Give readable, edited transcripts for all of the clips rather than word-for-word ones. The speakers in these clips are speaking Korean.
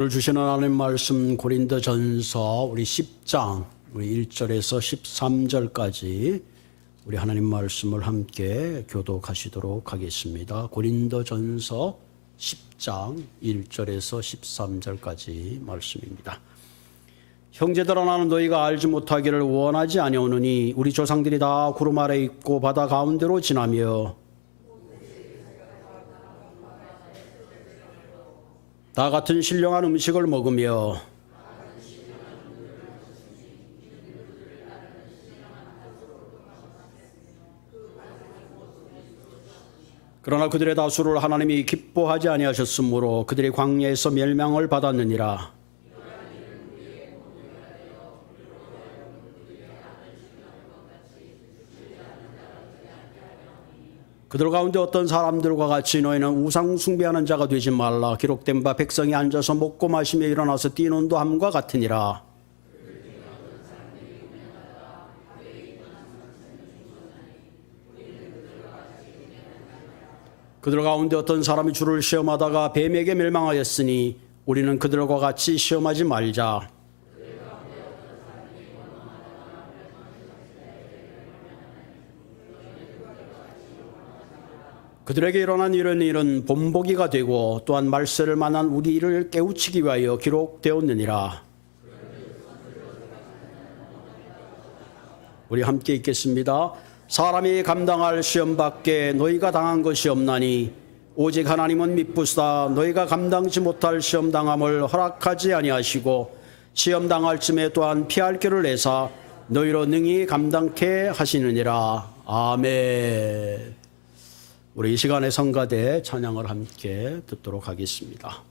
오늘 주시는 하나님 말씀 고린도전서 우리 10장 우리 1절에서 13절까지 우리 하나님 말씀을 함께 교독하시도록 하겠습니다. 고린도전서 10장 1절에서 13절까지 말씀입니다. 형제들아, 나는 너희가 알지 못하기를 원하지 아니오느니 우리 조상들이 다 구름 아래 있고 바다 가운데로 지나며 다 같은 신령한 음식을 먹으며 그러나 그들의 다수를 하나님이 기뻐하지 아니하셨으므로 그들이 광야에서 멸망을 받았느니라. 그들 가운데 어떤 사람들과 같이 너희는 우상 숭배하는 자가 되지 말라. 기록된 바 백성이 앉아서 먹고 마시며 일어나서 뛰는도 함과 같으니라. 그들 가운데 어떤 사람이 주를 시험하다가 뱀에게 멸망하였으니 우리는 그들과 같이 시험하지 말자. 그들에게 일어난 이런 일은 본보기가 되고 또한 말세를 만난 우리 이를 깨우치기 위하여 기록되었느니라. 우리 함께 읽겠습니다. 사람이 감당할 시험밖에 너희가 당한 것이 없나니 오직 하나님은 미쁘사 너희가 감당치 못할 시험당함을 허락하지 아니하시고 시험당할 쯤에 또한 피할 길을 내사 너희로 능히 감당케 하시느니라. 아멘. 우리 이 시간에 성가대 찬양을 함께 듣도록 하겠습니다.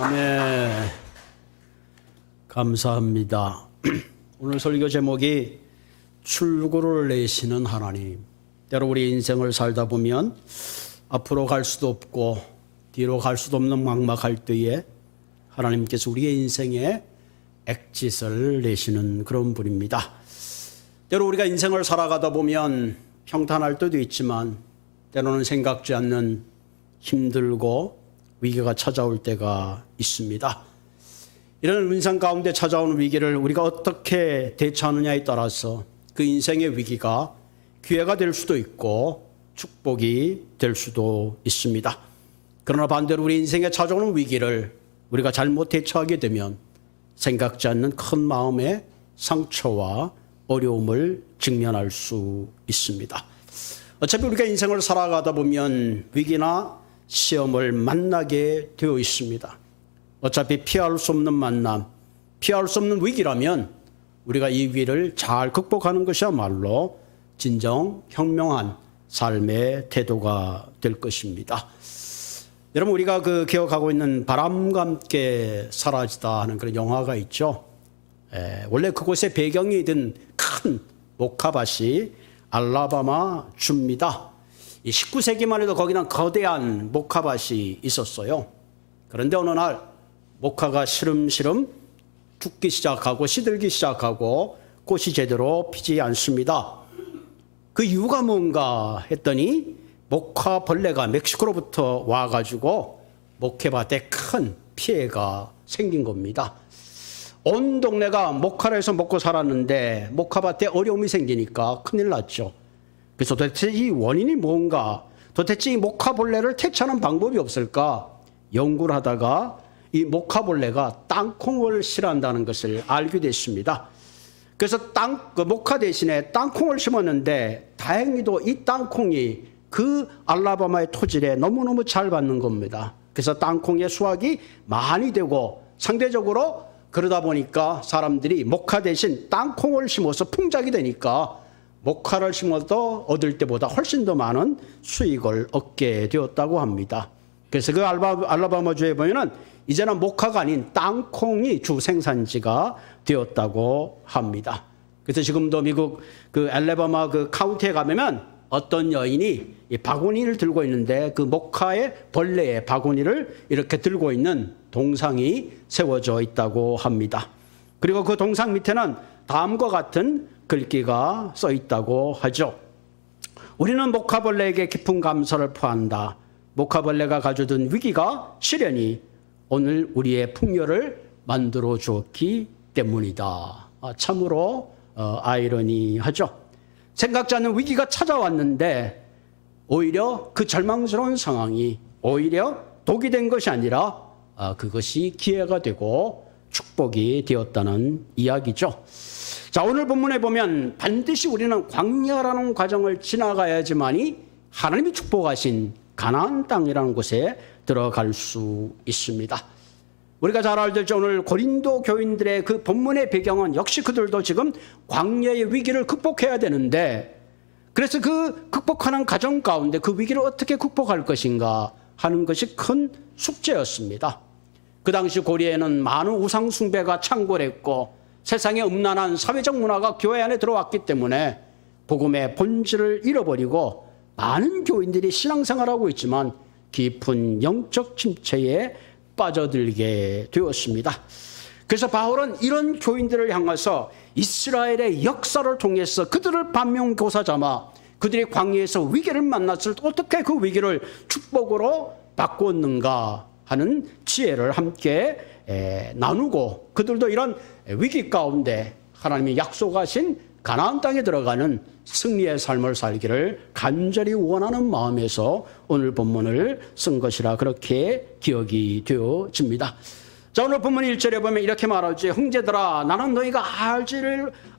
아멘. 감사합니다. 오늘 설교 제목이 출구를 내시는 하나님. 때로 우리 인생을 살다 보면 앞으로 갈 수도 없고 뒤로 갈 수도 없는 막막할 때에 하나님께서 우리의 인생에 엑짓을 내시는 그런 분입니다. 때로 우리가 인생을 살아가다 보면 평탄할 때도 있지만 때로는 생각지 않는 힘들고 위기가 찾아올 때가 있습니다. 이런 인생 가운데 찾아오는 위기를 우리가 어떻게 대처하느냐에 따라서 그 인생의 위기가 기회가 될 수도 있고 축복이 될 수도 있습니다. 그러나 반대로 우리 인생에 찾아오는 위기를 우리가 잘못 대처하게 되면 생각지 않는 큰 마음의 상처와 어려움을 직면할 수 있습니다. 어차피 우리가 인생을 살아가다 보면 위기나 시험을 만나게 되어 있습니다. 어차피 피할 수 없는 만남, 피할 수 없는 위기라면 우리가 이 위기를 잘 극복하는 것이야말로 진정 현명한 삶의 태도가 될 것입니다. 여러분, 우리가 기억하고 있는 바람과 함께 사라지다 하는 그런 영화가 있죠. 원래 그곳의 배경이 된 큰 목화밭이 알라바마 주입니다. 19세기만 해도 거기는 거대한 목화밭이 있었어요. 그런데 어느 날 목화가 시름시름 죽기 시작하고 시들기 시작하고 꽃이 제대로 피지 않습니다. 그 이유가 뭔가 했더니 목화벌레가 멕시코로부터 와가지고 목화밭에 큰 피해가 생긴 겁니다. 온 동네가 목화를 해서 먹고 살았는데 목화밭에 어려움이 생기니까 큰일 났죠. 그래서 도대체 이 원인이 뭔가, 도대체 이 목화벌레를 퇴치하는 방법이 없을까 연구를 하다가 이 목화벌레가 땅콩을 싫어한다는 것을 알게 됐습니다. 그래서 목화 대신에 땅콩을 심었는데 다행히도 이 땅콩이 그 알라바마의 토질에 너무너무 잘 받는 겁니다. 그래서 땅콩의 수확이 많이 되고 상대적으로 그러다 보니까 사람들이 목화 대신 땅콩을 심어서 풍작이 되니까 목화를 심어도 얻을 때보다 훨씬 더 많은 수익을 얻게 되었다고 합니다. 그래서 그 알라바마주에 보면은 이제는 목화가 아닌 땅콩이 주 생산지가 되었다고 합니다. 그래서 지금도 미국 알라바마 카운티에 가면 어떤 여인이 이 바구니를 들고 있는데 그 목화의 벌레의 바구니를 이렇게 들고 있는 동상이 세워져 있다고 합니다. 그리고 그 동상 밑에는 다음과 같은 글귀가 써 있다고 하죠. 우리는 목화벌레에게 깊은 감사를 표한다. 목화벌레가 가져둔 위기가 시련이 오늘 우리의 풍요를 만들어 주었기 때문이다. 참으로 아이러니하죠. 생각지 않는 위기가 찾아왔는데 오히려 그 절망스러운 상황이 오히려 독이 된 것이 아니라 그것이 기회가 되고 축복이 되었다는 이야기죠. 자, 오늘 본문에 보면 반드시 우리는 광야라는 과정을 지나가야지만이 하나님이 축복하신 가나안 땅이라는 곳에 들어갈 수 있습니다. 우리가 잘 알듯이 오늘 고린도 교인들의 그 본문의 배경은 역시 그들도 지금 광야의 위기를 극복해야 되는데, 그래서 그 극복하는 과정 가운데 그 위기를 어떻게 극복할 것인가 하는 것이 큰 숙제였습니다. 그 당시 고리에는 많은 우상 숭배가 창궐했고 세상에 음란한 사회적 문화가 교회 안에 들어왔기 때문에 복음의 본질을 잃어버리고 많은 교인들이 신앙생활하고 있지만 깊은 영적 침체에 빠져들게 되었습니다. 그래서 바울은 이런 교인들을 향해서 이스라엘의 역사를 통해서 그들을 반면교사 삼아 그들이 광야에서 위기를 만났을 때 어떻게 그 위기를 축복으로 바꾸었는가 하는 지혜를 함께 나누고 그들도 이런 위기 가운데 하나님이 약속하신 가나안 땅에 들어가는 승리의 삶을 살기를 간절히 원하는 마음에서 오늘 본문을 쓴 것이라 그렇게 기억이 되어집니다. 자, 오늘 본문 1절에 보면 이렇게 말하지. 형제들아, 나는 너희가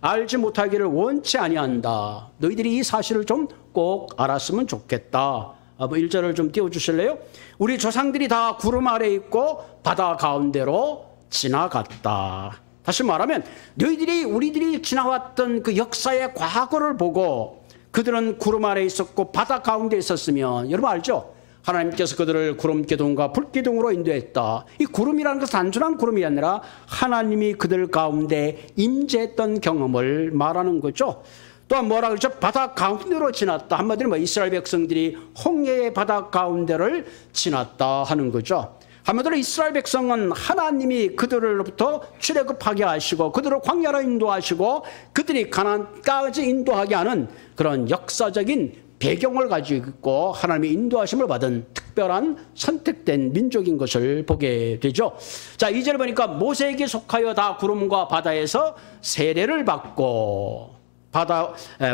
알지 못하기를 원치 아니한다. 너희들이 이 사실을 좀 꼭 알았으면 좋겠다. 1절을 좀 띄워주실래요? 우리 조상들이 다 구름 아래 있고 바다 가운데로 지나갔다. 다시 말하면 우리들이 지나왔던 그 역사의 과거를 보고 그들은 구름 아래 있었고 바다 가운데 있었으면 여러분 알죠? 하나님께서 그들을 구름 기둥과 불 기둥으로 인도했다. 이 구름이라는 것은 단순한 구름이 아니라 하나님이 그들 가운데 임재했던 경험을 말하는 거죠. 또한 뭐라 그러죠? 바다 가운데로 지났다. 한마디로 이스라엘 백성들이 홍해의 바다 가운데를 지났다 하는 거죠. 한마디로 이스라엘 백성은 하나님이 그들로부터 출애굽하게 하시고 그들을 광야로 인도하시고 그들이 가나안까지 인도하게 하는 그런 역사적인 배경을 가지고 있고 하나님의 인도하심을 받은 특별한 선택된 민족인 것을 보게 되죠. 자, 2절 보니까 모세에게 속하여 다 구름과 바다에서 세례를 받고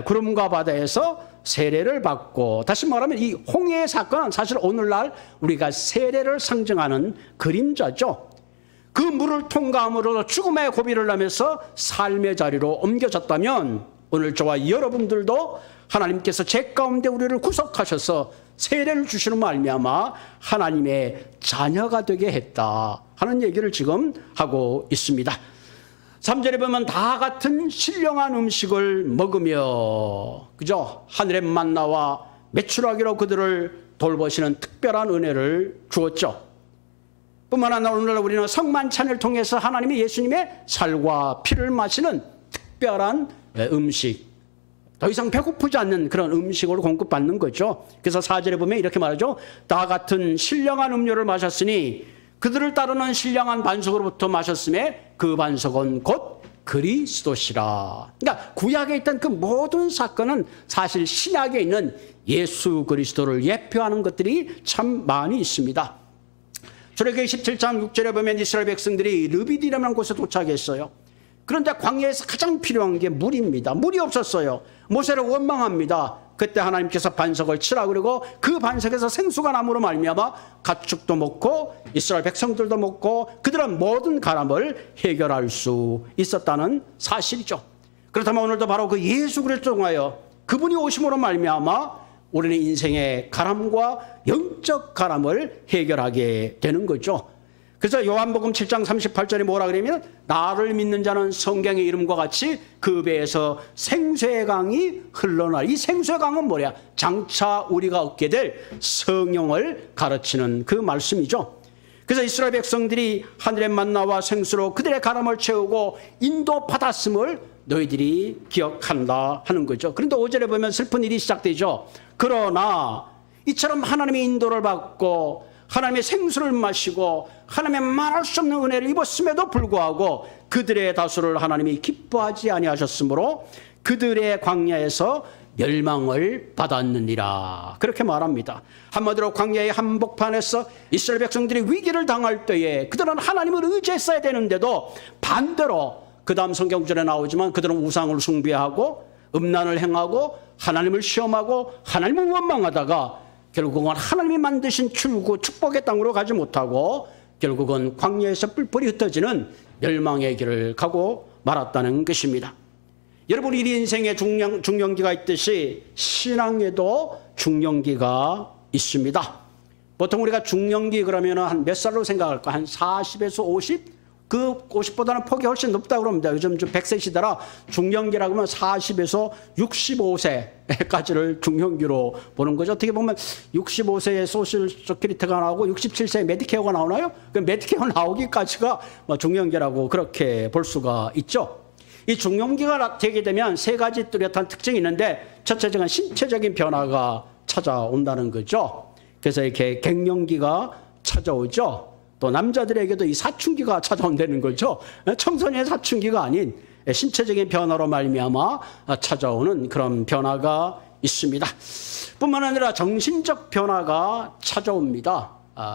구름과 바다에서 세례를 받고, 다시 말하면 이 홍해의 사건은 사실 오늘날 우리가 세례를 상징하는 그림자죠. 그 물을 통과함으로 죽음의 고비를 넘어서 삶의 자리로 옮겨졌다면 오늘 저와 여러분들도 하나님께서 죄 가운데 우리를 구속하셔서 세례를 주시는 말미암아 하나님의 자녀가 되게 했다 하는 얘기를 지금 하고 있습니다. 3절에 보면 다 같은 신령한 음식을 먹으며, 그죠? 하늘의 만나와 메추라기로 그들을 돌보시는 특별한 은혜를 주었죠. 뿐만 아니라 오늘날 우리는 성만찬을 통해서 하나님의 예수님의 살과 피를 마시는 특별한 음식, 더 이상 배고프지 않는 그런 음식으로 공급받는 거죠. 그래서 4절에 보면 이렇게 말하죠. 다 같은 신령한 음료를 마셨으니 그들을 따르는 신령한 반석으로부터 마셨음에 그 반석은 곧 그리스도시라. 그러니까 구약에 있던 그 모든 사건은 사실 신약에 있는 예수 그리스도를 예표하는 것들이 참 많이 있습니다. 출애굽기 17장 6절에 보면 이스라엘 백성들이 르비딤이라는 곳에 도착했어요. 그런데 광야에서 가장 필요한 게 물입니다. 물이 없었어요. 모세를 원망합니다. 그때 하나님께서 반석을 치라 그러고 그 반석에서 생수가 나므로 말미암아 가축도 먹고 이스라엘 백성들도 먹고 그들은 모든 가람을 해결할 수 있었다는 사실이죠. 그렇다면 오늘도 바로 그 예수 그리스도를 통하여 그분이 오심으로 말미암아 우리는 인생의 가람과 영적 가람을 해결하게 되는 거죠. 그래서 요한복음 7장 38절에 뭐라 그러면 나를 믿는 자는 성경의 이름과 같이 그 배에서 생수의 강이 흘러나리. 이 생수의 강은 뭐냐? 장차 우리가 얻게 될 성령을 가르치는 그 말씀이죠. 그래서 이스라엘 백성들이 하늘의 만나와 생수로 그들의 가람을 채우고 인도받았음을 너희들이 기억한다 하는 거죠. 그런데 5절에 보면 슬픈 일이 시작되죠. 그러나 이처럼 하나님의 인도를 받고 하나님의 생수를 마시고 하나님의 말할 수 없는 은혜를 입었음에도 불구하고 그들의 다수를 하나님이 기뻐하지 아니하셨으므로 그들의 광야에서 멸망을 받았느니라. 그렇게 말합니다. 한마디로 광야의 한복판에서 이스라엘 백성들이 위기를 당할 때에 그들은 하나님을 의지했어야 되는데도 반대로 그 다음 성경절에 나오지만 그들은 우상을 숭배하고 음란을 행하고 하나님을 시험하고 하나님을 원망하다가 결국은 하나님이 만드신 출구 축복의 땅으로 가지 못하고 결국은 광야에서 뿔뿔이 흩어지는 멸망의 길을 가고 말았다는 것입니다. 여러분, 우리 인생에 중년기가 있듯이 신앙에도 중년기가 있습니다. 보통 우리가 중년기 그러면 한 몇 살로 생각할까? 한 40에서 50? 그 50보다는 폭이 훨씬 높다고 그럽니다. 요즘 100세 시대라 중년기라고 하면 40에서 65세까지를 중년기로 보는 거죠. 어떻게 보면 65세에 소셜 세큐리티가 나오고 67세에 메디케어가 나오나요? 그 메디케어 나오기까지가 중년기라고 그렇게 볼 수가 있죠. 이 중년기가 되게 되면 세 가지 뚜렷한 특징이 있는데 첫째는 신체적인 변화가 찾아온다는 거죠. 그래서 이렇게 갱년기가 찾아오죠. 또 남자들에게도 이 사춘기가 찾아온다는 거죠. 청소년의 사춘기가 아닌 신체적인 변화로 말미암아 찾아오는 그런 변화가 있습니다. 뿐만 아니라 정신적 변화가 찾아옵니다.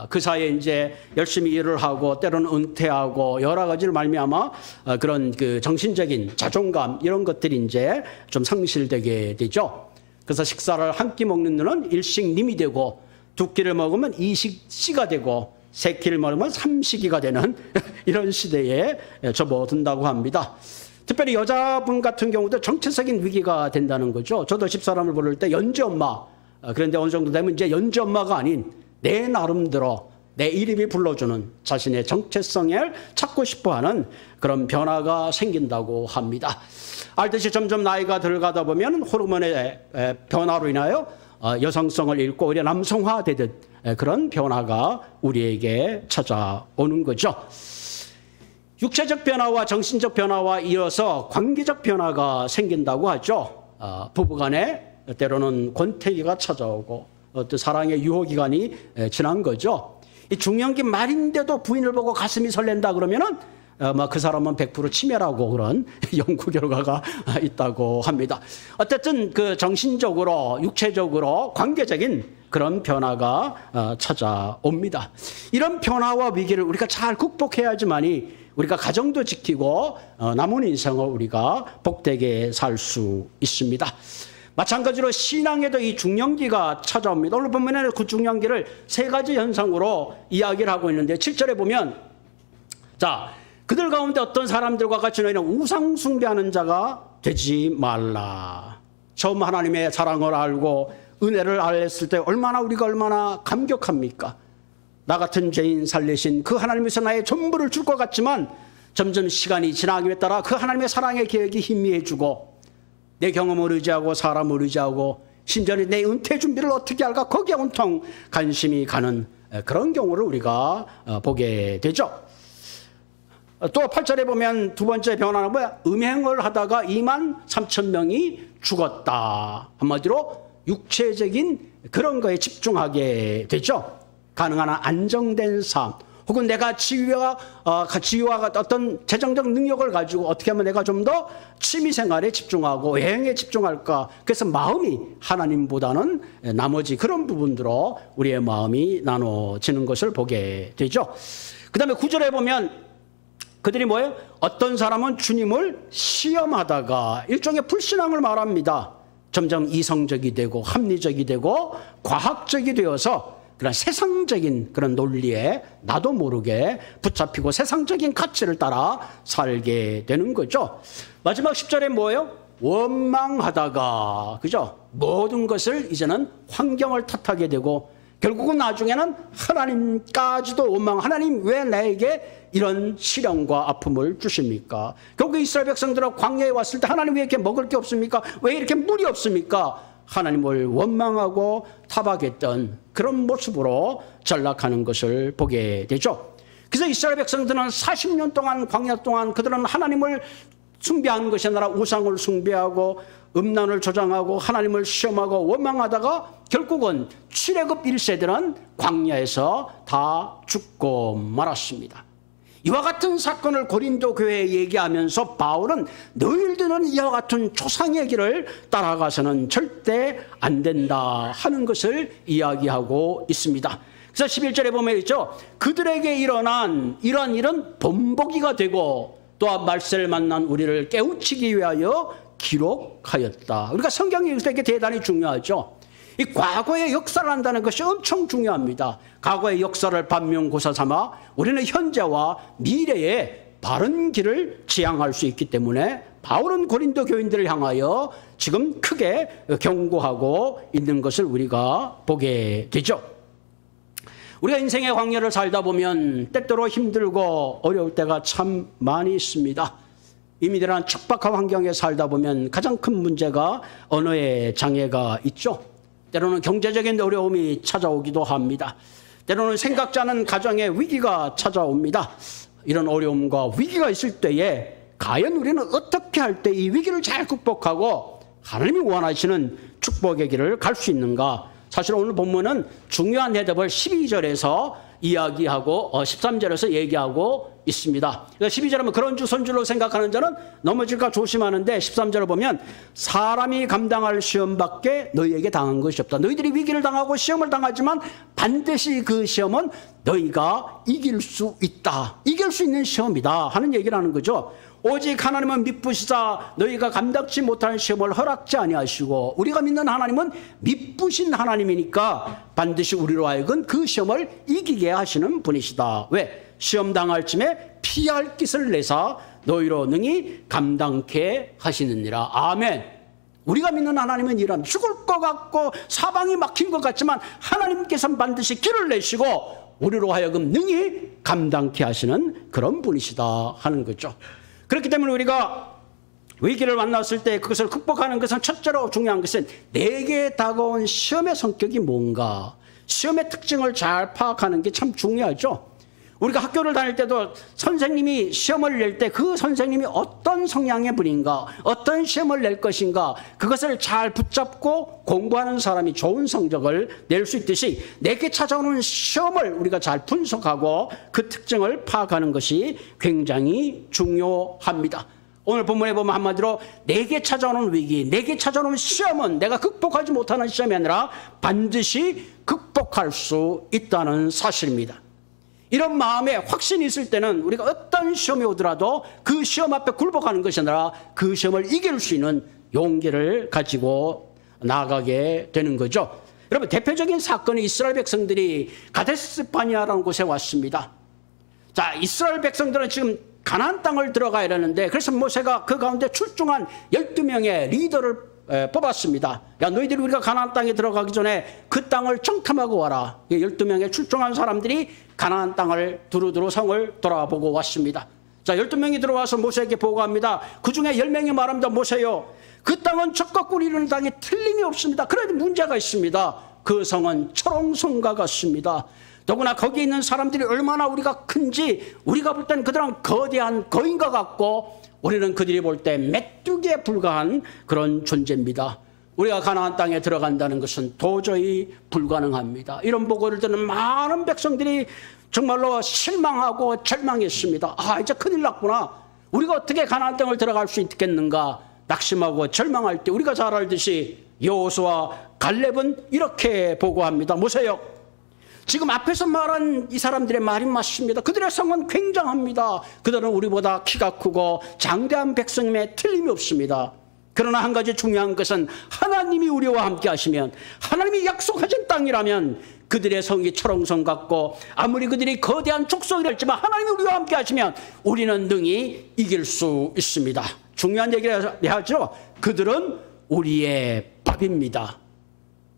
그 사이에 이제 열심히 일을 하고 때로는 은퇴하고 여러 가지를 말미암아 그런 그 정신적인 자존감 이런 것들이 이제 좀 상실되게 되죠. 그래서 식사를 한 끼 먹는 눈은 일식님이 되고 두 끼를 먹으면 이식씨가 되고 세 끼를 먹으면 삼식이가 되는 이런 시대에 접어든다고 합니다. 특별히 여자분 같은 경우도 정체적인 위기가 된다는 거죠. 저도 집사람을 부를 때 연지 엄마, 그런데 어느 정도 되면 이제 연지 엄마가 아닌 내 나름대로 내 이름이 불러주는 자신의 정체성을 찾고 싶어하는 그런 변화가 생긴다고 합니다. 알듯이 점점 나이가 들어가다 보면 호르몬의 변화로 인하여 여성성을 잃고 오히려 남성화되듯 그런 변화가 우리에게 찾아오는 거죠. 육체적 변화와 정신적 변화와 이어서 관계적 변화가 생긴다고 하죠. 부부간에 때로는 권태기가 찾아오고 어떤 사랑의 유효기간이 지난 거죠. 이 중년기 말인데도 부인을 보고 가슴이 설렌다 그러면은 그 사람은 100% 치매라고 그런 연구 결과가 있다고 합니다. 어쨌든 그 정신적으로, 육체적으로, 관계적인 그런 변화가 찾아옵니다. 이런 변화와 위기를 우리가 잘 극복해야지만이 우리가 가정도 지키고 남은 인생을 우리가 복되게 살 수 있습니다. 마찬가지로 신앙에도 이 중년기가 찾아옵니다. 오늘 보면 그 중년기를 세 가지 현상으로 이야기를 하고 있는데 7절에 보면 자, 그들 가운데 어떤 사람들과 같이 너희는 우상 숭배하는 자가 되지 말라. 처음 하나님의 사랑을 알고 은혜를 알았을 때 우리가 얼마나 감격합니까? 나 같은 죄인 살리신 그 하나님께서 나의 전부를 줄 것 같지만 점점 시간이 지나감에 따라 그 하나님의 사랑의 계획이 희미해지고 내 경험을 의지하고 사람을 의지하고 심지어는 내 은퇴 준비를 어떻게 할까 거기에 온통 관심이 가는 그런 경우를 우리가 보게 되죠. 또 8절에 보면 두 번째 변화는 뭐야? 음행을 하다가 23,000명이 죽었다. 한마디로 육체적인 그런 거에 집중하게 되죠. 가능한 한 안정된 삶, 혹은 내가 지위와 어떤 재정적 능력을 가지고 어떻게 하면 내가 좀 더 취미생활에 집중하고 여행에 집중할까. 그래서 마음이 하나님보다는 나머지 그런 부분들로 우리의 마음이 나눠지는 것을 보게 되죠. 그 다음에 9절에 보면 그들이 뭐예요? 어떤 사람은 주님을 시험하다가 일종의 불신앙을 말합니다. 점점 이성적이 되고 합리적이 되고 과학적이 되어서 그런 세상적인 그런 논리에 나도 모르게 붙잡히고 세상적인 가치를 따라 살게 되는 거죠. 마지막 10절에 뭐예요? 원망하다가, 그죠? 모든 것을 이제는 환경을 탓하게 되고 결국은 나중에는 하나님까지도 원망. 하나님 왜 나에게 이런 시련과 아픔을 주십니까? 결국 이스라엘 백성들은 광야에 왔을 때 하나님 왜 이렇게 먹을 게 없습니까? 왜 이렇게 물이 없습니까? 하나님을 원망하고 타박했던 그런 모습으로 전락하는 것을 보게 되죠. 그래서 이스라엘 백성들은 40년 동안 광야 동안 그들은 하나님을 숭배한 것이 아니라 우상을 숭배하고 음란을 조장하고 하나님을 시험하고 원망하다가 결국은 출애굽 1세들은 광야에서 다 죽고 말았습니다. 이와 같은 사건을 고린도 교회에 얘기하면서 바울은 너희들은 이와 같은 조상의 길을 따라가서는 절대 안 된다 하는 것을 이야기하고 있습니다. 그래서 11절에 보면 있죠. 그들에게 일어난 이러한 일은 본보기가 되고 또한 말세를 만난 우리를 깨우치기 위하여 기록하였다. 우리가 성경이 되게 대단히 중요하죠. 이 과거의 역사를 한다는 것이 엄청 중요합니다. 과거의 역사를 반면교사 삼아 우리는 현재와 미래의 바른 길을 지향할 수 있기 때문에 바울은 고린도 교인들을 향하여 지금 크게 경고하고 있는 것을 우리가 보게 되죠. 우리가 인생의 광야를 살다 보면 때때로 힘들고 어려울 때가 참 많이 있습니다. 이미들한 척박한 환경에 살다 보면 가장 큰 문제가 언어의 장애가 있죠. 때로는 경제적인 어려움이 찾아오기도 합니다. 때로는 생각지 않은 가정의 위기가 찾아옵니다. 이런 어려움과 위기가 있을 때에 과연 우리는 어떻게 할 때 이 위기를 잘 극복하고 하나님이 원하시는 축복의 길을 갈 수 있는가? 사실 오늘 본문은 중요한 대답을 12절에서 이야기하고 13절에서 얘기하고 있습니다. 12절은 그런 주 손줄로 생각하는 자는 넘어질까 조심하는데 13절을 보면 사람이 감당할 시험밖에 너희에게 당한 것이 없다. 너희들이 위기를 당하고 시험을 당하지만 반드시 그 시험은 너희가 이길 수 있다. 이길 수 있는 시험이다 하는 얘기를 하는 거죠. 오직 하나님은 미쁘시사 너희가 감당치 못하는 시험을 허락지 아니하시고 우리가 믿는 하나님은 미쁘신 하나님이니까 반드시 우리로 하여금 그 시험을 이기게 하시는 분이시다. 왜? 시험 당할 쯤에 피할 깃을 내사 너희로 능히 감당케 하시느니라. 아멘. 우리가 믿는 하나님은 이런 죽을 것 같고 사방이 막힌 것 같지만 하나님께서는 반드시 길을 내시고 우리로 하여금 능히 감당케 하시는 그런 분이시다 하는 거죠. 그렇기 때문에 우리가 위기를 만났을 때 그것을 극복하는 것은 첫째로 중요한 것은 내게 다가온 시험의 성격이 뭔가. 시험의 특징을 잘 파악하는 게 참 중요하죠. 우리가 학교를 다닐 때도 선생님이 시험을 낼 때 그 선생님이 어떤 성향의 분인가, 어떤 시험을 낼 것인가, 그것을 잘 붙잡고 공부하는 사람이 좋은 성적을 낼 수 있듯이 내게 찾아오는 시험을 우리가 잘 분석하고 그 특징을 파악하는 것이 굉장히 중요합니다. 오늘 본문에 보면 한마디로 내게 찾아오는 위기, 내게 찾아오는 시험은 내가 극복하지 못하는 시험이 아니라 반드시 극복할 수 있다는 사실입니다. 이런 마음에 확신이 있을 때는 우리가 어떤 시험이 오더라도 그 시험 앞에 굴복하는 것이 아니라 그 시험을 이길 수 있는 용기를 가지고 나아가게 되는 거죠. 여러분, 대표적인 사건이 이스라엘 백성들이 가데스바네아라는 곳에 왔습니다. 자, 이스라엘 백성들은 지금 가나안 땅을 들어가야 되는데, 그래서 모세가 그 가운데 출중한 12명의 리더를 뽑았습니다. 야, 너희들이 우리가 가나안 땅에 들어가기 전에 그 땅을 정탐하고 와라. 12명의 출중한 사람들이 가나안 땅을 두루두루 성을 돌아보고 왔습니다. 자, 12명이 들어와서 모세에게 보고합니다. 그 중에 10명이 말합니다. 모세요, 그 땅은 적과 꿀이 흐르는 땅이 틀림이 없습니다. 그런데 문제가 있습니다. 그 성은 초롱성과 같습니다. 더구나 거기에 있는 사람들이 얼마나 우리가 큰지 우리가 볼 때는 그들은 거대한 거인과 같고 우리는 그들이 볼 때 메뚜기에 불과한 그런 존재입니다. 우리가 가나안 땅에 들어간다는 것은 도저히 불가능합니다. 이런 보고를 듣는 많은 백성들이 정말로 실망하고 절망했습니다. 아, 이제 큰일 났구나. 우리가 어떻게 가나안 땅을 들어갈 수 있겠는가 낙심하고 절망할 때 우리가 잘 알듯이 여호수아와 갈렙은 이렇게 보고합니다. 모세요, 지금 앞에서 말한 이 사람들의 말이 맞습니다. 그들의 성은 굉장합니다. 그들은 우리보다 키가 크고 장대한 백성임에 틀림이 없습니다. 그러나 한 가지 중요한 것은 하나님이 우리와 함께 하시면, 하나님이 약속하신 땅이라면 그들의 성이 초롱성 같고 아무리 그들이 거대한 족속이랄지만 하나님이 우리와 함께 하시면 우리는 능히 이길 수 있습니다. 중요한 얘기를 하죠. 그들은 우리의 밥입니다.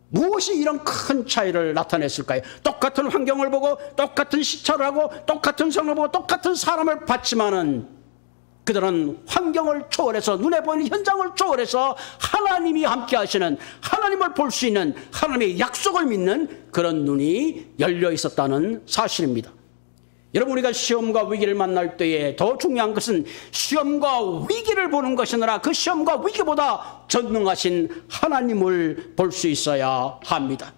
무엇이 이런 큰 차이를 나타냈을까요? 똑같은 환경을 보고 똑같은 시차를 하고 똑같은 성을 보고 똑같은 사람을 봤지만은 그들은 환경을 초월해서 눈에 보이는 현장을 초월해서 하나님이 함께 하시는, 하나님을 볼 수 있는, 하나님의 약속을 믿는 그런 눈이 열려 있었다는 사실입니다. 여러분, 우리가 시험과 위기를 만날 때에 더 중요한 것은 시험과 위기를 보는 것이 아니라 그 시험과 위기보다 전능하신 하나님을 볼 수 있어야 합니다.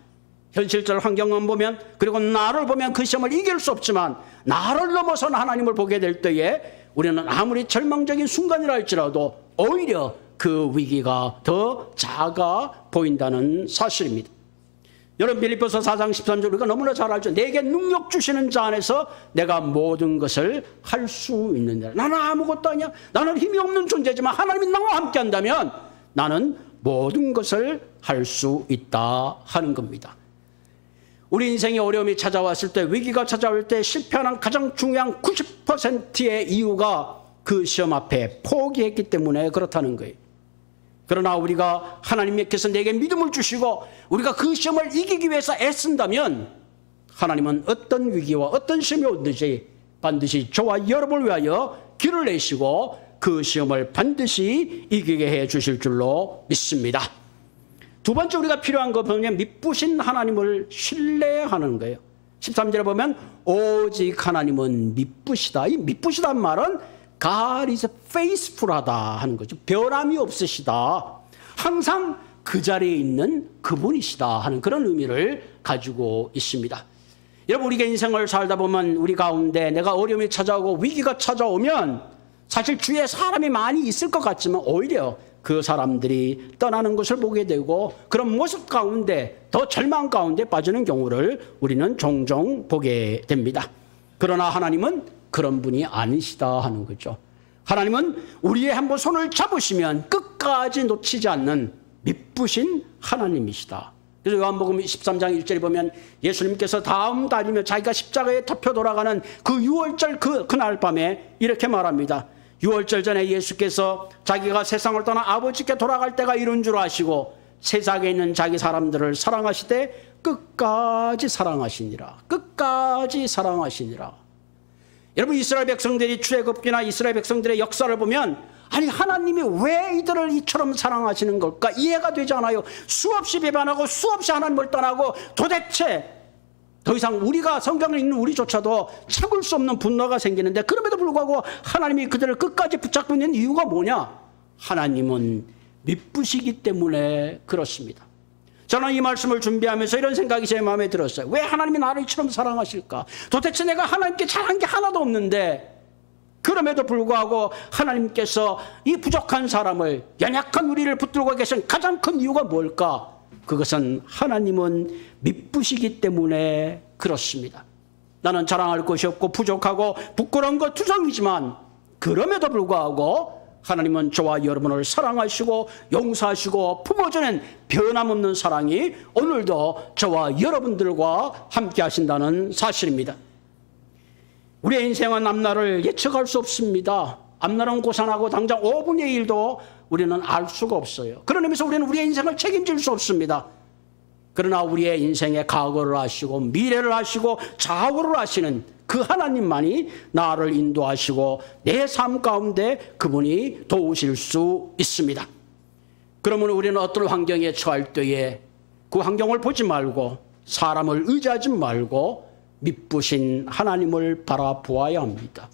현실적 환경만 보면, 그리고 나를 보면 그 시험을 이길 수 없지만 나를 넘어선 하나님을 보게 될 때에 우리는 아무리 절망적인 순간이라 할지라도 오히려 그 위기가 더 작아 보인다는 사실입니다. 여러분, 빌립보서 4장 13절 우리가 너무나 잘 알죠. 내게 능력 주시는 자 안에서 내가 모든 것을 할 수 있느니라. 나는 아무것도 아니야. 나는 힘이 없는 존재지만 하나님이 나와 함께 한다면 나는 모든 것을 할 수 있다 하는 겁니다. 우리 인생에 어려움이 찾아왔을 때, 위기가 찾아올 때 실패하는 가장 중요한 90%의 이유가 그 시험 앞에 포기했기 때문에 그렇다는 거예요. 그러나 우리가 하나님께서 내게 믿음을 주시고 우리가 그 시험을 이기기 위해서 애쓴다면 하나님은 어떤 위기와 어떤 시험이 오든지 반드시 저와 여러분을 위하여 길을 내시고 그 시험을 반드시 이기게 해 주실 줄로 믿습니다. 두 번째 우리가 필요한 거 보면 미쁘신 하나님을 신뢰하는 거예요. 13절에 보면 오직 하나님은 미쁘시다. 이 미쁘시다는 말은 God is faithful하다 하는 거죠. 변함이 없으시다. 항상 그 자리에 있는 그분이시다 하는 그런 의미를 가지고 있습니다. 여러분, 우리가 인생을 살다 보면 우리 가운데 내가 어려움이 찾아오고 위기가 찾아오면 사실 주위에 사람이 많이 있을 것 같지만 오히려 그 사람들이 떠나는 것을 보게 되고 그런 모습 가운데 더 절망 가운데 빠지는 경우를 우리는 종종 보게 됩니다. 그러나 하나님은 그런 분이 아니시다 하는 거죠. 하나님은 우리의 한번 손을 잡으시면 끝까지 놓치지 않는 미쁘신 하나님이시다. 그래서 요한복음 13장 1절에 보면 예수님께서 다음 달이며 자기가 십자가에 잡혀 돌아가는 그 6월절 그날 밤에 이렇게 말합니다. 6월절 전에 예수께서 자기가 세상을 떠나 아버지께 돌아갈 때가 이른 줄 아시고 세상에 있는 자기 사람들을 사랑하시되 끝까지 사랑하시니라. 끝까지 사랑하시니라. 여러분, 이스라엘 백성들이 출애굽기나 이스라엘 백성들의 역사를 보면 아니 하나님이 왜 이들을 이처럼 사랑하시는 걸까 이해가 되지 않아요. 수없이 배반하고 수없이 하나님을 떠나고 도대체 더 이상 우리가 성경을 읽는 우리조차도 참을 수 없는 분노가 생기는데, 그럼에도 불구하고 하나님이 그들을 끝까지 붙잡고 있는 이유가 뭐냐? 하나님은 미쁘시기 때문에 그렇습니다. 저는 이 말씀을 준비하면서 이런 생각이 제 마음에 들었어요. 왜 하나님이 나를 이처럼 사랑하실까? 도대체 내가 하나님께 잘한 게 하나도 없는데, 그럼에도 불구하고 하나님께서 이 부족한 사람을, 연약한 우리를 붙들고 계신 가장 큰 이유가 뭘까? 그것은 하나님은 미쁘시기 때문에 그렇습니다. 나는 자랑할 것이 없고 부족하고 부끄러운 것 투성이지만, 그럼에도 불구하고 하나님은 저와 여러분을 사랑하시고 용서하시고 품어주는 변함없는 사랑이 오늘도 저와 여러분들과 함께 하신다는 사실입니다. 우리의 인생은 앞날을 예측할 수 없습니다. 앞날은 고산하고 당장 5분의 1도 우리는 알 수가 없어요. 그런 의미에서 우리는 우리의 인생을 책임질 수 없습니다. 그러나 우리의 인생의 과거를 아시고 미래를 아시고 좌우를 아시는 그 하나님만이 나를 인도하시고 내 삶 가운데 그분이 도우실 수 있습니다. 그러면 우리는 어떤 환경에 처할 때에 그 환경을 보지 말고 사람을 의지하지 말고 미쁘신 하나님을 바라보아야 합니다.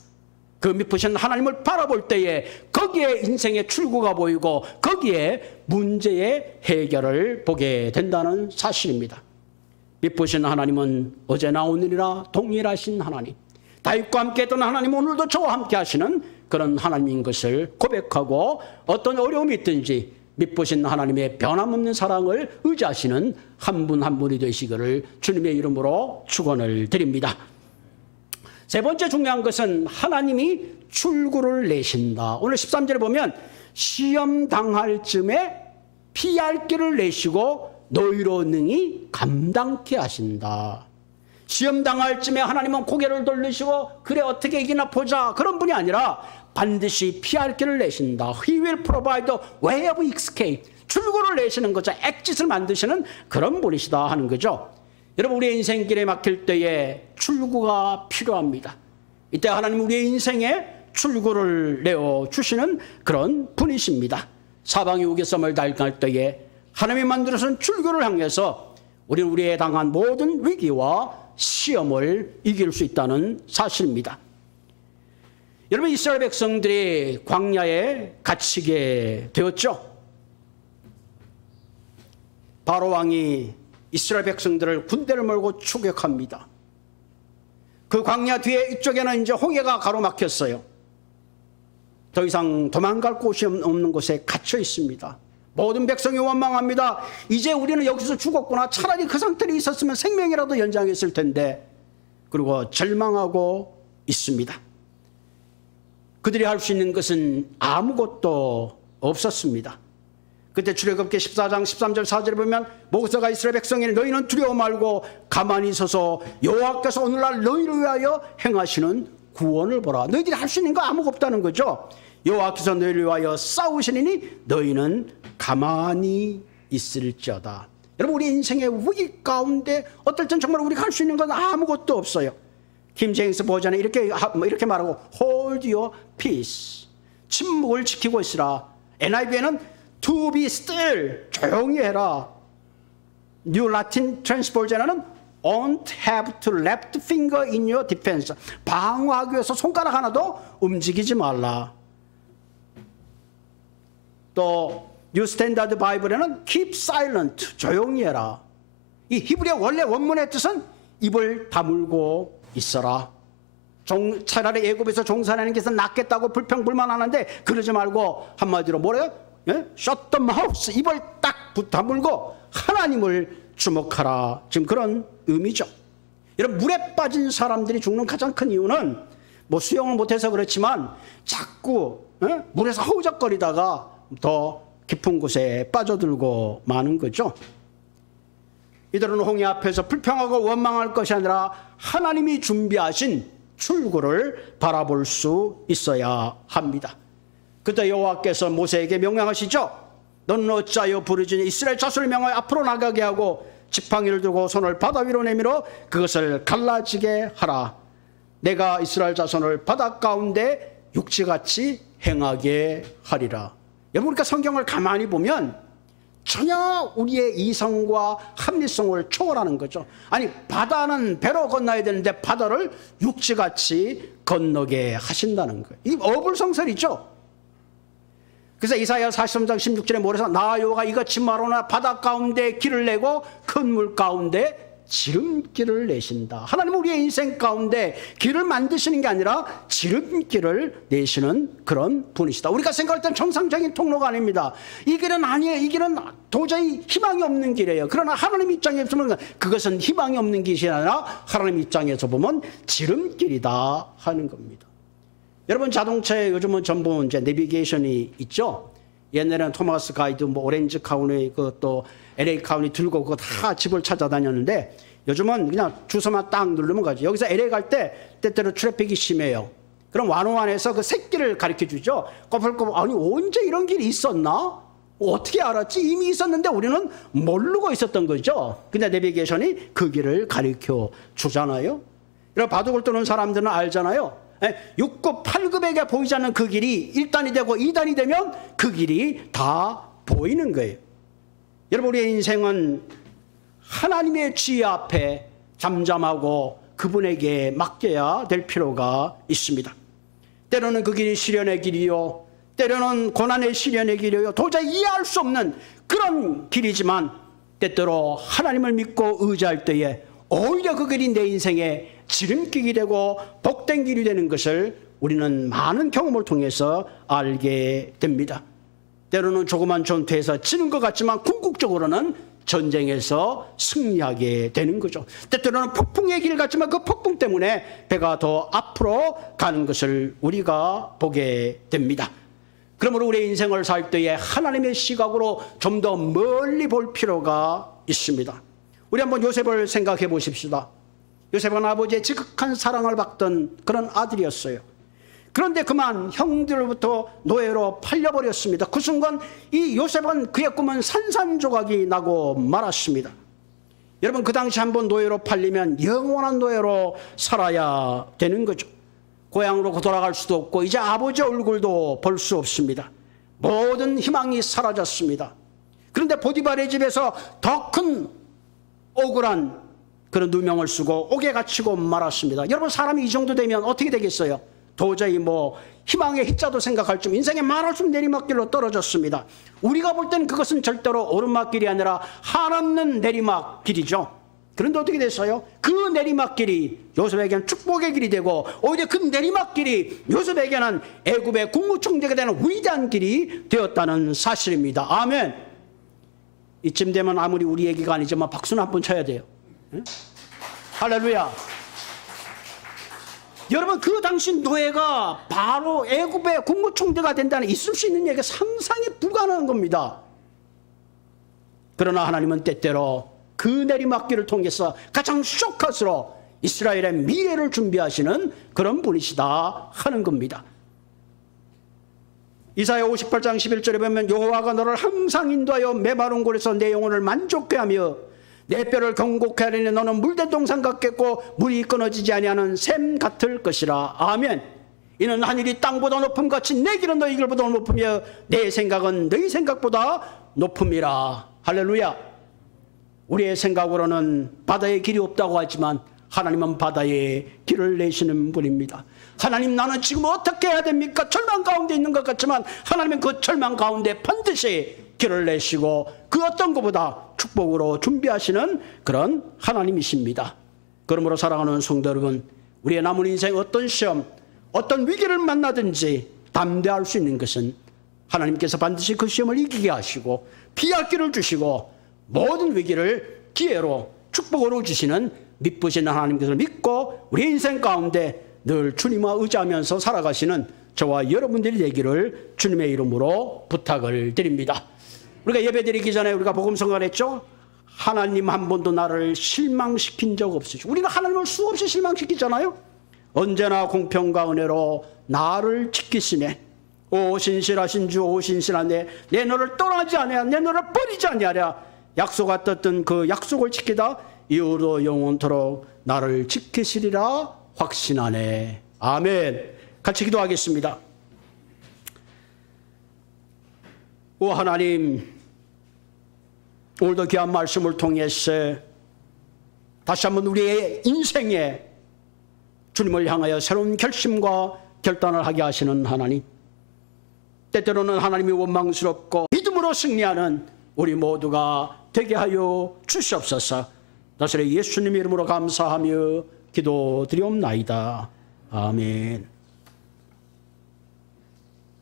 그 미쁘신 하나님을 바라볼 때에 거기에 인생의 출구가 보이고 거기에 문제의 해결을 보게 된다는 사실입니다. 미쁘신 하나님은 어제나 오늘이나 동일하신 하나님, 다윗과 함께 했던 하나님, 오늘도 저와 함께 하시는 그런 하나님인 것을 고백하고 어떤 어려움이 있든지 미쁘신 하나님의 변함없는 사랑을 의지하시는 한 분 한 분이 되시기를 주님의 이름으로 축원을 드립니다. 세 번째 중요한 것은 하나님이 출구를 내신다. 오늘 13절에 보면 시험 당할 쯤에 피할 길을 내시고 너희로 능히 감당케 하신다. 시험 당할 쯤에 하나님은 고개를 돌리시고 그래 어떻게 이기나 보자, 그런 분이 아니라 반드시 피할 길을 내신다. He will provide a way of escape. 출구를 내시는 거죠. 엑짓을 만드시는 그런 분이시다 하는 거죠. 여러분, 우리의 인생길에 막힐 때에 출구가 필요합니다. 이때 하나님 우리의 인생에 출구를 내어주시는 그런 분이십니다. 사방이 우겨섬을 당할 때에 하나님이 만들어준 출구를 향해서 우리는 우리의 당한 모든 위기와 시험을 이길 수 있다는 사실입니다. 여러분, 이스라엘 백성들이 광야에 갇히게 되었죠. 바로 왕이 이스라엘 백성들을 군대를 몰고 추격합니다. 그 광야 뒤에 이쪽에는 이제 홍해가 가로막혔어요. 더 이상 도망갈 곳이 없는 곳에 갇혀 있습니다. 모든 백성이 원망합니다. 이제 우리는 여기서 죽었구나. 차라리 그 상태로 있었으면 생명이라도 연장했을 텐데. 그리고 절망하고 있습니다. 그들이 할 수 있는 것은 아무것도 없었습니다. 그때 출애굽기 14장 13절 4절에 보면 모세가 이스라엘 백성에게 너희는 두려워 말고 가만히 서서 여호와께서 오늘날 너희를 위하여 행하시는 구원을 보라. 너희들이 할 수 있는 거 아무것도 없다는 거죠. 여호와께서 너희를 위하여 싸우시니 너희는 가만히 있을지어다. 여러분, 우리 인생의 위기 가운데 어떨 땐 정말 우리가 할 수 있는 건 아무것도 없어요. 킹제임스 버전에 이렇게 말하고 hold your peace. 침묵을 지키고 있으라. NIV에는 to be still, 조용히 해라. New Latin Transversion에는 won't have to left finger in your defense. 방어하기 위해서 손가락 하나도 움직이지 말라. 또 New Standard Bible에는 keep silent, 조용히 해라. 이 히브리어 원래 원문의 뜻은 입을 다물고 있어라. 차라리 애굽에서 종살이하는 것은 낫겠다고 불평불만하는데 그러지 말고 한마디로 뭐래요? 예? Shut the mouth, 입을 딱 다물고 하나님을 주목하라. 지금 그런 의미죠. 여러분, 물에 빠진 사람들이 죽는 가장 큰 이유는 뭐 수영을 못해서 그렇지만 자꾸 물에서 허우적거리다가 더 깊은 곳에 빠져들고 마는 거죠. 이들은 홍해 앞에서 불평하고 원망할 것이 아니라 하나님이 준비하신 출구를 바라볼 수 있어야 합니다. 그때 여호와께서 모세에게 명령하시죠. 너는 어찌하여 부르짖으니 이스라엘 자손을 명하여 앞으로 나가게 하고 지팡이를 들고 손을 바다 위로 내밀어 그것을 갈라지게 하라. 내가 이스라엘 자손을 바다 가운데 육지같이 행하게 하리라. 여러분, 그러니까 성경을 가만히 보면 전혀 우리의 이성과 합리성을 초월하는 거죠. 아니, 바다는 배로 건너야 되는데 바다를 육지같이 건너게 하신다는 거예요. 이 어불성설이죠. 그래서 이사야 43장 16절에 뭐래서 나 여호와가 이같이 말하노라 바다 가운데 길을 내고 큰 물 가운데 지름길을 내신다. 하나님은 우리의 인생 가운데 길을 만드시는 게 아니라 지름길을 내시는 그런 분이시다. 우리가 생각할 땐 정상적인 통로가 아닙니다. 이 길은 아니에요. 이 길은 도저히 희망이 없는 길이에요. 그러나 하나님 입장에서 보면 그것은 희망이 없는 길이 아니라 하나님 입장에서 보면 지름길이다 하는 겁니다. 여러분, 자동차에 요즘은 전부 이제 내비게이션이 있죠. 옛날에는 토마스 가이드, 뭐 오렌지 카운티, 그또 LA 카운티 들고 그거 다 집을 찾아다녔는데 요즘은 그냥 주소만 딱 누르면 가죠. 여기서 LA 갈 때 때때로 트래픽이 심해요. 그럼 완호안에서 그 새길을 가르쳐 주죠. 꼬불꼬불 아니 언제 이런 길이 있었나? 어떻게 알았지? 이미 있었는데 우리는 모르고 있었던 거죠. 근데 내비게이션이 그 길을 가르쳐 주잖아요. 이런 바둑을 두는 사람들은 알잖아요. 6급, 8급에게 보이지 않는 그 길이 1단이 되고 2단이 되면 그 길이 다 보이는 거예요. 여러분, 우리의 인생은 하나님의 지혜 앞에 잠잠하고 그분에게 맡겨야 될 필요가 있습니다. 때로는 그 길이 시련의 길이요, 때로는 고난의 시련의 길이요, 도저히 이해할 수 없는 그런 길이지만 때때로 하나님을 믿고 의지할 때에 오히려 그 길이 내 인생의 지름길이 되고 복된 길이 되는 것을 우리는 많은 경험을 통해서 알게 됩니다. 때로는 조그만 전투에서 지는 것 같지만 궁극적으로는 전쟁에서 승리하게 되는 거죠. 때때로는 폭풍의 길 같지만 그 폭풍 때문에 배가 더 앞으로 가는 것을 우리가 보게 됩니다. 그러므로 우리의 인생을 살 때에 하나님의 시각으로 좀 더 멀리 볼 필요가 있습니다. 우리 한번 요셉을 생각해 보십시다. 요셉은 아버지의 지극한 사랑을 받던 그런 아들이었어요. 그런데 그만 형들로부터 노예로 팔려버렸습니다. 그 순간 이 요셉은 그의 꿈은 산산조각이 나고 말았습니다. 여러분, 그 당시 한번 노예로 팔리면 영원한 노예로 살아야 되는 거죠. 고향으로 돌아갈 수도 없고 이제 아버지 얼굴도 볼 수 없습니다. 모든 희망이 사라졌습니다. 그런데 보디발의 집에서 더 큰 억울한 그런 누명을 쓰고 옥에 갇히고 말았습니다. 여러분, 사람이 이 정도 되면 어떻게 되겠어요? 도저히 뭐 희망의 희자도 생각할 쯤 인생의 말할 수 없는 내리막길로 떨어졌습니다. 우리가 볼 때는 그것은 절대로 오르막길이 아니라 한없는 내리막길이죠. 그런데 어떻게 됐어요? 그 내리막길이 요셉에게는 축복의 길이 되고 오히려 그 내리막길이 요셉에게는 애굽의 국무총리가 되는 위대한 길이 되었다는 사실입니다. 아멘. 이쯤 되면 아무리 우리 얘기가 아니지만 박수는 한번 쳐야 돼요. 응? 할렐루야. 여러분, 그 당시 노예가 바로 애굽의 국무총리가 된다는 있을 수 있는 얘기가 상상이 불가능한 겁니다. 그러나 하나님은 때때로 그 내리막길을 통해서 가장 쇼컷으로 이스라엘의 미래를 준비하시는 그런 분이시다 하는 겁니다. 이사야 58장 11절에 보면 여호와가 너를 항상 인도하여 메마른 곳에서 내 영혼을 만족케 하며 내 뼈를 경고케 하리니 너는 물된 동산 같겠고 물이 끊어지지 아니하는 샘 같을 것이라. 아멘. 이는 하늘이 땅보다 높음같이 내 길은 너희 길보다 높으며 내 생각은 너희 생각보다 높음이라. 할렐루야. 우리의 생각으로는 바다에 길이 없다고 하지만 하나님은 바다에 길을 내시는 분입니다. 하나님, 나는 지금 어떻게 해야 됩니까? 절망 가운데 있는 것 같지만 하나님은 그 절망 가운데 반드시 길을 내시고 그 어떤 것보다 축복으로 준비하시는 그런 하나님이십니다. 그러므로 사랑하는 성도 여러분, 우리의 남은 인생 어떤 시험, 어떤 위기를 만나든지 담대할 수 있는 것은 하나님께서 반드시 그 시험을 이기게 하시고 피할 길을 주시고 모든 위기를 기회로 축복으로 주시는 믿으시는 하나님께서 믿고 우리 인생 가운데 늘 주님과 의지하면서 살아가시는 저와 여러분들이 되기를 주님의 이름으로 부탁을 드립니다. 우리가 예배드리기 전에 우리가 복음성가를 했죠. 하나님 한 번도 나를 실망시킨 적 없으시고, 우리는 하나님을 수없이 실망시키잖아요. 언제나 공평과 은혜로 나를 지키시네. 오 신실하신 주, 오 신실하네. 내 너를 떠나지 아니하라, 내 너를 버리지 아니하라. 약속하셨던 그 약속을 지키다 이후로 영원토록 나를 지키시리라 확신하네. 아멘. 같이 기도하겠습니다. 오 하나님, 오늘도 귀한 말씀을 통해서 다시 한번 우리의 인생에 주님을 향하여 새로운 결심과 결단을 하게 하시는 하나님, 때때로는 하나님이 원망스럽고 믿음으로 승리하는 우리 모두가 되게 하여 주시옵소서. 나사렛 예수님 이름으로 감사하며 기도드리옵나이다. 아멘.